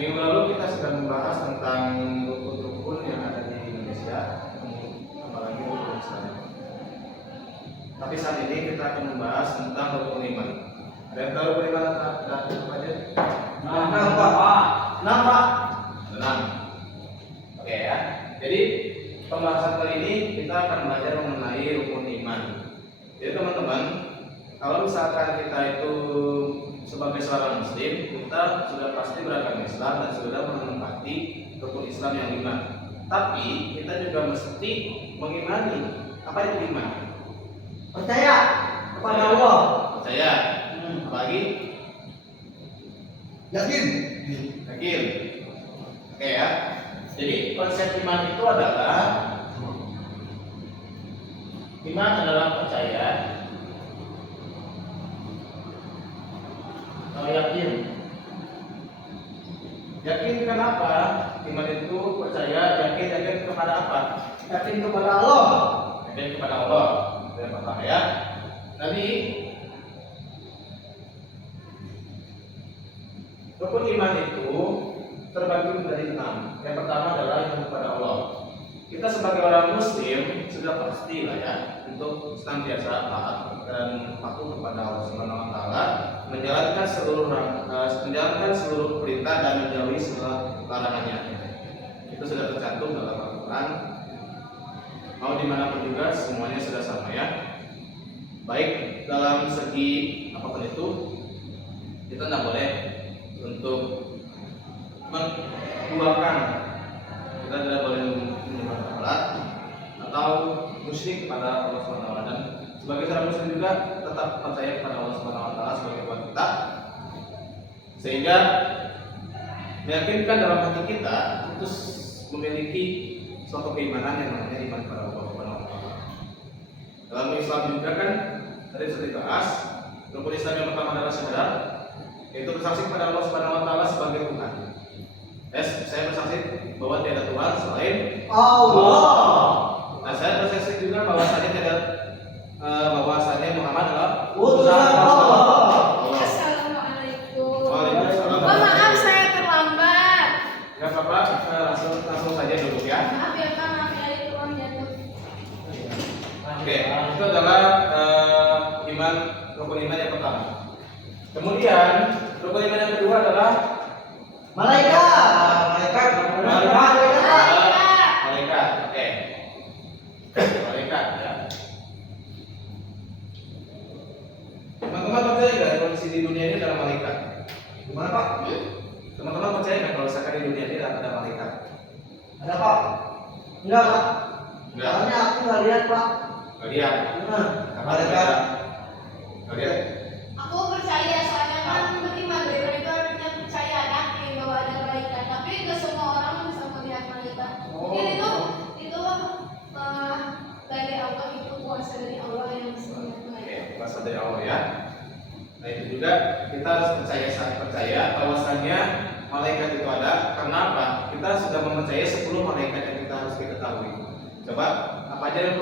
Minggu lalu kita sudah membahas tentang rukun-rukun yang ada di Indonesia, apalagi rukun Islam. Tapi saat ini kita akan membahas tentang rukun iman. Ada yang tahu rukun iman apa aja? Nampak. Oke ya. Jadi pembahasan kali ini kita akan belajar mengenai rukun iman. Jadi teman-teman, kalau misalkan kita itu sebagai seorang muslim, kita sudah pasti beragama Islam dan sudah menempati rukun Islam yang 5. Tapi kita juga mesti mengimani. Apa itu iman? Percaya kepada Allah. Percaya. Apalagi? Yakin. Oke ya. Jadi konsep iman itu adalah percaya atau yakin. Yakin kenapa? Iman itu percaya, yakin kepada apa? Yakin kepada Allah. Yakin kepada Allah. Yang pertama ya. Nanti rukun iman itu terbagi menjadi 6. Yang pertama adalah iman kepada Allah. Kita sebagai orang muslim sudah pasti lah ya untuk senantiasa taat dan patuh kepada Allah Subhanahu wa taala, menjalankan seluruh perintah dan menjauhi segala larangannya. Itu sudah tercantum dalam Al-Qur'an. Mau dimanapun juga semuanya sudah sama ya. Baik dalam segi apapun itu, kita tidak boleh untuk menduakan, kita tidak boleh menyembah alat atau musyrik kepada Allah Subhanahu wa taala. Dan sebagai seorang muslim juga tetap percaya kepada Allah Subhanahu wa taala sebagai Tuhan kita, sehingga meyakinkan dalam hati kita itu memiliki suatu keimanan yang namanya iman kepada Allah Subhanahu wa taala. Dalam Islam juga kan tadi sudah dibahas, rukun Islam yang pertama adalah syahadat, yaitu bersaksi kepada Allah Subhanahu wa taala sebagai Tuhan. Saya bersaksi bahwa tiada Tuhan selain Allah. Nah, saya bersaksi juga bahwasanya Muhammad adalah utusan Allah. Assalamualaikum. Waalaikumsalam. Oh, maaf saya terlambat. Ya Bapak, langsung saja duduk ya. Maaf ya Pak, maaf ya itu uang jatuh. Oke, itu adalah rukun iman yang pertama. Kemudian rukun iman yang kedua adalah Malaikat. Malaikat. Oke. Malaikat ya. Teman-teman percaya nggak kondisi di dunia ini adalah malaikat? Gimana Pak? Teman-teman percaya nggak kalau sekarang di dunia ini ada malaikat? Ada Pak? Enggak Pak. Enggak. Soalnya aku nggak lihat Pak. Nggak lihat. Malaikat. Nggak lihat. Aku percaya soalnya kan beriman beriman itu artinya percaya yakin bahwa ada malaikat. Tapi nggak semua orang bisa melihat malaikat. Mungkin itu dari Allah, itu kuasa dari Allah yang bisa melihat malaikat. Oke, kuasa dari Allah ya. Nah itu juga kita harus percaya bahwasanya malaikat itu ada. Karena apa? Kita sudah mempercayai 10 malaikat yang kita harus ketahui. Coba apa saja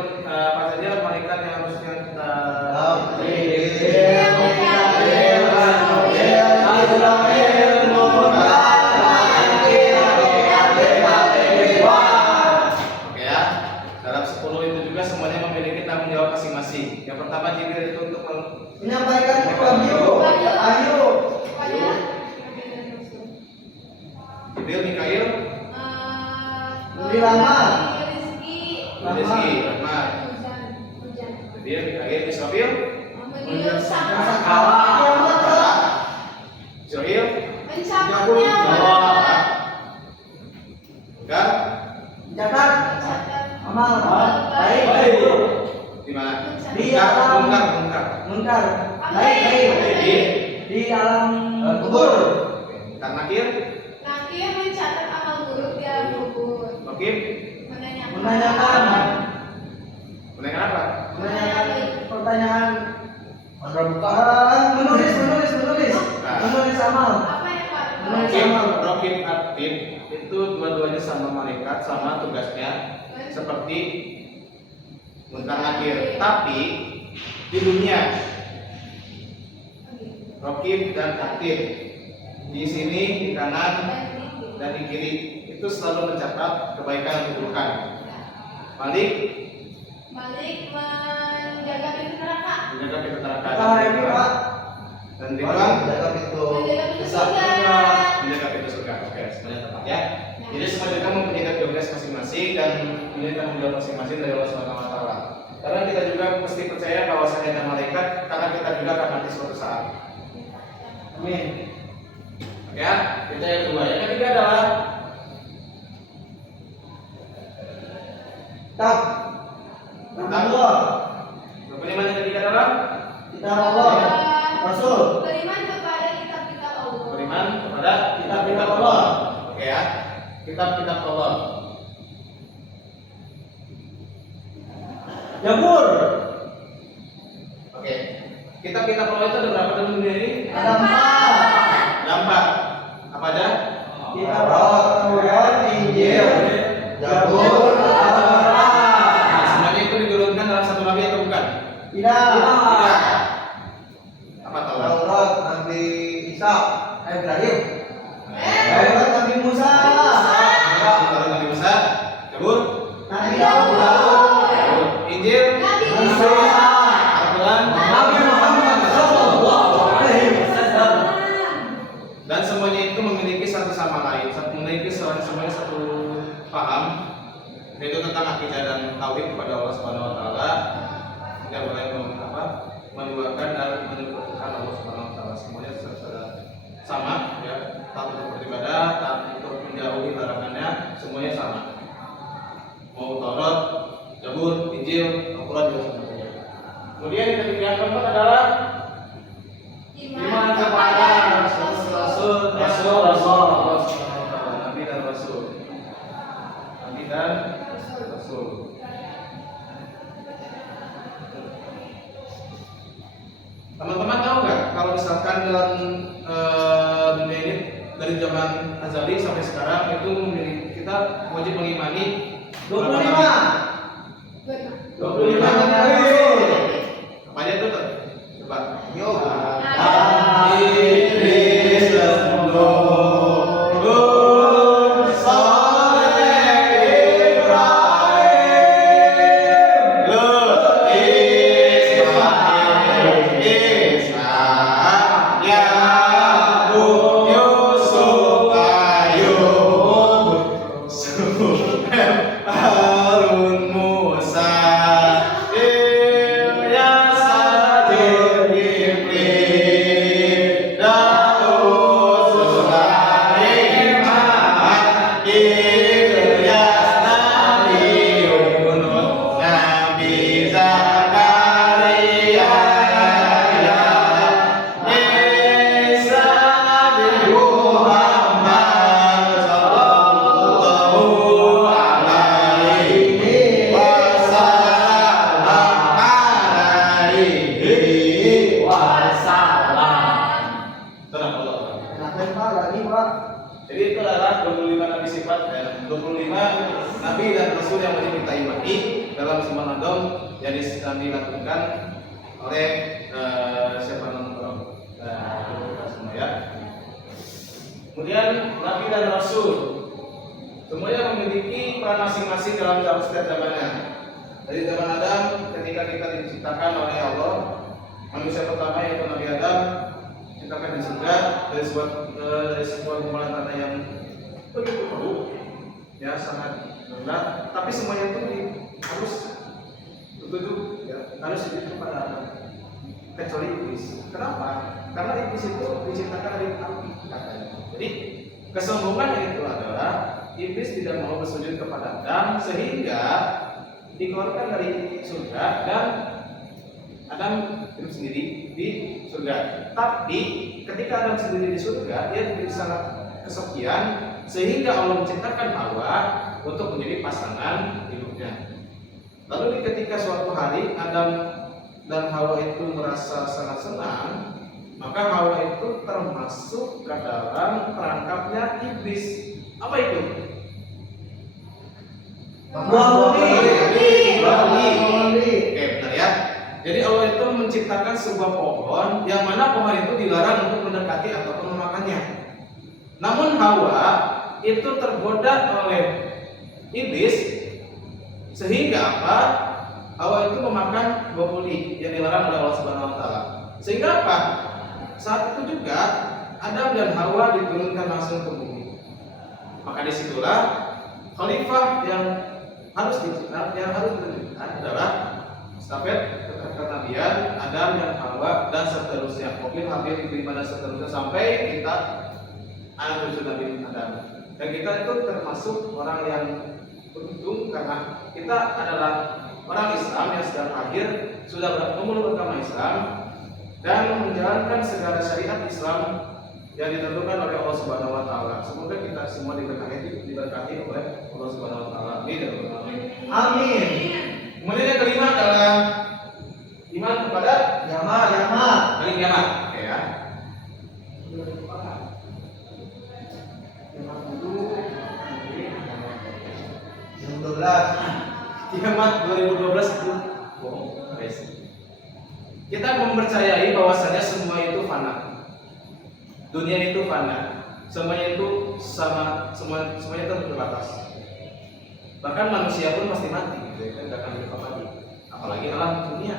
malaikat yang harusnya kita Oke ya. Dalam 10 itu juga semuanya memiliki tanggung jawab masing-masing. Yang pertama Jibril itu untuk menyampaikan wahyu. Jibril, Mikail, Memberi rahmat. Rizki, rahmat. Jibril, Mikail, Israfil, Zohil, enggak, Catat amal baik. di mana? Di alam Munkar. baik di alam kubur. Kan nakir, Nakir mencatat amal buruk di alam kubur. Rokib, Menanyakan apa? pertanyaan. Menulis amal. Apa ya Pak? Rokib, Atid itu dua-duanya sama malaikat, sama tugasnya seperti Munkar Nakir. Tapi di dunia Rokib dan Atid. Di sini di kanan dan di kiri itu selalu mencatat kebaikan dan keburukan. Malik menjaga pintu neraka. menjaga pintu neraka. Nah, ini Pak. Dan Ridwan Jaga pintu. Menjaga pintu Bisa. surga. menjaga pintu surga. Oke, semuanya tepat ya. Jadi semua juga mempunyai tugas masing-masing dan mempunyai tanggung jawab masing-masing dari Allah Subhanahu wa taala. Karena kita juga mesti percaya bahwasanya ada malaikat karena kita juga akan mati suatu saat. Amin. Ya, itu yang kedua. Yang ketiga adalah Tak. Allah. bagaimana yang ketiga adalah Kita Allah. Rasul. Beriman kepada kitab-kitab Allah. beriman kepada kitab-kitab Allah. Oke ya, kitab-kitab Allah. Jabur. Oke, kitab-kitab Allah itu ada berapa dalam dunia ini? Ada 4. Ada 4. Apa aja? Kita Taurat, Injil, Zabur, Al-Quran. Nah, semuanya itu diturunkan dalam satu nabi atau bukan? Tidak. Tidak. Apa tahu? Taurat Nabi Isa, Ibrahim. Taurat Nabi Musa. Taurat Nabi Musa, Zabur, Nabi Daud. Injil, Nabi Nabi Isa. Sulaiman. Al-Quran, Nabi Muhammad sallallahu alaihi wasallam. dan semuanya itu memiliki satu sama lain, memiliki semuanya satu paham, yaitu tentang akidah dan tauhid kepada Allah Subhanahu wa taala. Tidak boleh menduakan dan menyebutkan Allah Subhanahu wa taala. Semuanya sama ya, taat untuk beribadah, taat untuk menjauhi larangannya, semuanya sama. Mau Taurat, Zabur, Injil, Al-Quran juga sama saja. Kemudian yang keempat adalah iman kepada Rasul Nabi dan Rasul. Nabi dan Rasul. Teman-teman tahu nggak kalau misalkan dalam dunia ini dari zaman azali sampai sekarang itu kita wajib mengimani 25. 25 Nabi. apa aja tuh? Coba. Yo. Harun Musa Ilyas Zulkifli Daud Sulaiman Ilyas Nabi Yunus Nabi Zakaria Isa Nabi Muhammad sallallahu alaihi Tenang Allah. Kenapa Pak lagi Pak? Jadi itu adalah 25 nabi sifat dan 25 nabi dan rasul yang wajib kita imani dalam semua nadom yang dilakukan oleh siapa namanya kita semua ya. Kemudian nabi dan rasul semuanya memiliki peran masing-masing dalam setiap zamannya. Dari zaman Adam ketika kita diciptakan oleh Allah, manusia pertama yaitu Nabi Adam diciptakan di surga dari sebuah gumpalan tanah yang begitu buruk, ya sangat rendah. Tapi semuanya itu harus betul ya harus ditutup pada Adam, kecuali iblis. Kenapa? Karena iblis itu diciptakan dari api katanya. Jadi kesombongan itu adalah iblis tidak mau bersujud kepada Adam sehingga dikeluarkan dari surga dan Adam hidup sendiri di surga. Tapi ketika Adam sendiri di surga, dia menjadi sangat kesepian sehingga Allah menciptakan Hawa untuk menjadi pasangan hidupnya. Lalu ketika suatu hari Adam dan Hawa itu merasa sangat senang, maka Hawa itu termasuk ke dalam perangkapnya iblis. Apa itu? Budi. Oke, benar ya. Jadi Allah itu menciptakan sebuah pohon yang mana pohon itu dilarang untuk mendekati ataupun memakannya. Namun Hawa itu tergoda oleh iblis sehingga apa? Hawa itu memakan buah puli yang dilarang oleh Allah Subhanahu wa taala. Sehingga apa? Saat itu juga Adam dan Hawa diturunkan langsung ke bumi. Maka disitulah khalifah yang harus ditunjukkan adalah stafet kenabian Adam dan Hawa dan seterusnya. Mungkin hampir diterima dan seterusnya sampai kita anak cucu Nabi Adam. Dan kita itu termasuk orang yang beruntung karena kita adalah orang Islam yang sedang lahir, sudah memeluk agama Islam dan menjalankan segala syariat Islam yang ditentukan oleh Allah Subhanahu wa taala. Semoga kita semua diberkati oleh Allah Subhanahu wa taala. Amin. Amin. Kemudian yang kelima adalah iman kepada Kiamat. hari kiamat. Oke ya. Yang 12. Kiamat 2012 itu bohong, guys. Kita mempercayai bahwasanya semua itu fana. Dunia itu fana. Semuanya itu semuanya itu terbatas. Bahkan manusia pun pasti mati, gitu ya, kan tidak akan hidup lagi. Apalagi alam dunia.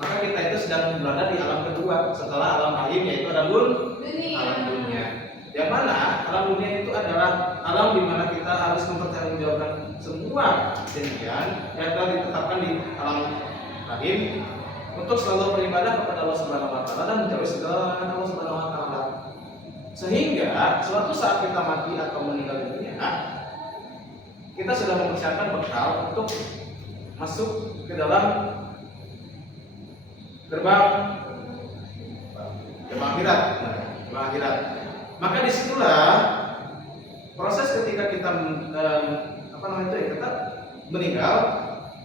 Maka kita itu sedang berada di alam kedua setelah alam akhir, yaitu alam dunia. Yang mana alam dunia itu adalah alam di mana kita harus mempertanggungjawabkan semua kejadian yang telah ditetapkan di alam akhir untuk selalu beribadah kepada Allah Subhanahu wa taala dan menjauhi segala larangan Allah Subhanahu wa taala. Sehingga suatu saat kita mati atau meninggal dunia, kita sudah mempersiapkan bekal untuk masuk ke dalam gerbang akhirat. Maka disitulah proses ketika kita kita meninggal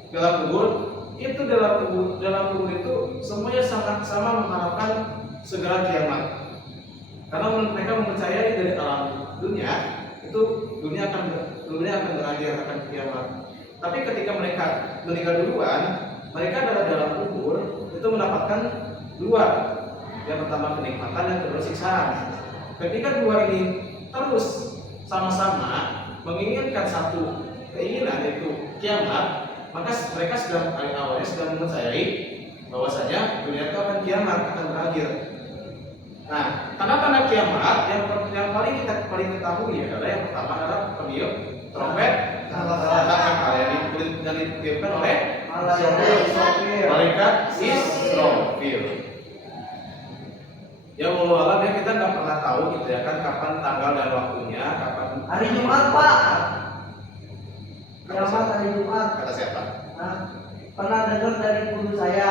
dalam kubur itu dalam kubur itu semuanya sama mengharapkan segala kiamat. Karena mereka mempercayai dari alam dunia itu dunia akan berakhir, akan kiamat. Tapi ketika mereka meninggal duluan, mereka dalam kubur itu mendapatkan dua. Yang pertama kenikmatan, yang kedua siksaan. Ketika dua ini terus sama-sama menginginkan satu keinginan, yaitu kiamat, maka mereka awalnya sudah mempercayai bahwasanya dunia itu akan kiamat, akan berakhir. Nah, tanda-tanda kiamat yang paling ketahui adalah yang pertama adalah peniup trompet yang ditiupkan oleh malaikat Israfil. Ya Allah, kita nggak pernah tahu gitu ya kan kapan tanggal dan waktunya, kapan Hari Jumat, Pak. Kiamat hari Jumat. Kata siapa? Nah, pernah dengar dari guru saya.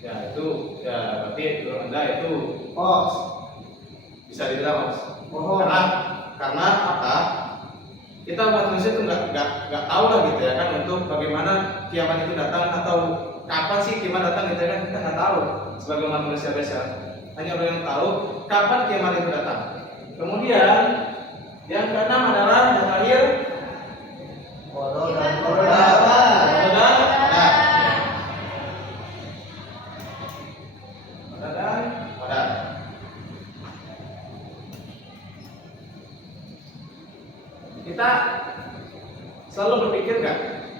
Ya itu, ya berarti Anda itu Hoax. bisa dibilang hoax. Bohong. Karena apa? Kita umat manusia itu nggak tahu lah gitu ya kan untuk bagaimana kiamat itu datang atau kapan sih kiamat datang gitu ya kan, kita nggak tahu sebagai umat manusia biasa. Hanya orang yang tahu kapan kiamat itu datang. Kemudian yang keenam adalah yang terakhir Bodoh dan korban. Kita selalu berpikir nggak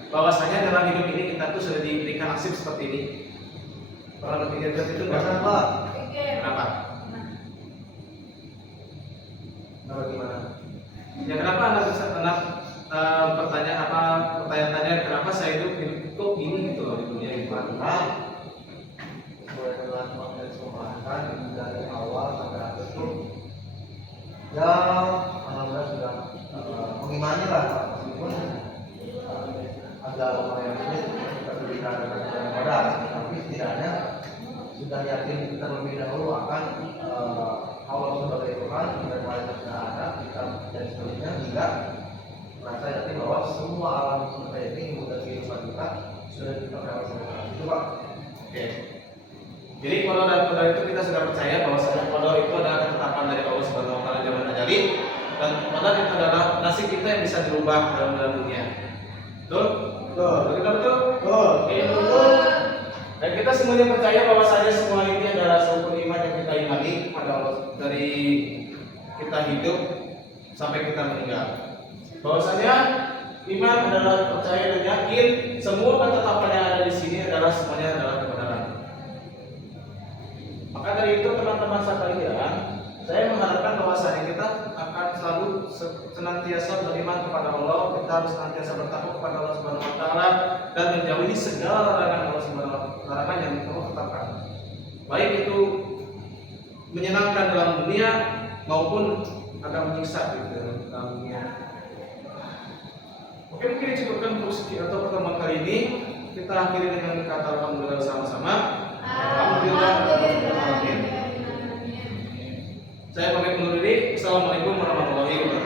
bahwasanya dalam hidup ini kita tuh sudah diberikan nasib seperti ini? Pernah berpikir seperti itu nggak? Kenapa? Kenapa? Kenapa gimana? Ya kenapa anak pertanyaan kenapa saya hidup kok gini gitu loh di dunia ini? Mulai dengan pembahasan dari awal sampai akhir itu, ya alhamdulillah sudah mengimani lah, meskipun agak lumayan sulit kita berbicara dengan orang, tapi setidaknya sudah yakin terlebih dahulu akan Allah sebagai Tuhan dan malaikat sudah ada, kita dan seterusnya, hingga merasa yakin bahwa semua alam semesta ini kemudian kehidupan kita sudah dipakai oleh Tuhan. Itu Pak. Oke. Jadi qada dan qadar itu kita sudah percaya bahwa qada itu adalah ketetapan dari Allah Subhanahu wa taala zaman ajali, dan qadar itu adalah nasib kita yang bisa dirubah dalam dunia. Betul? Betul. Oke. Dan kita semuanya percaya bahwa semua ini adalah suatu iman yang kita imani pada Allah, dari kita hidup sampai kita meninggal. Bahwasanya iman adalah percaya dan yakin semua ketetapan yang ada di sini adalah semuanya adalah kebenaran. Maka dari itu teman-teman sekalian, saya mengharapkan bahwasanya kita akan selalu senantiasa beriman kepada Allah, kita harus senantiasa bertakwa kepada Allah Subhanahu wa taala dan menjauhi segala larangan Allah Subhanahu wa taala, larangan yang Allah tetapkan. Baik itu menyenangkan dalam dunia maupun akan menyiksa di dalam dunia. Oke, mungkin dicukupkan untuk atau pertemuan kali ini. Kita akhiri dengan kata alhamdulillah sama-sama. Alhamdulillah. Saya pamit undur diri. Assalamualaikum warahmatullahi wabarakatuh.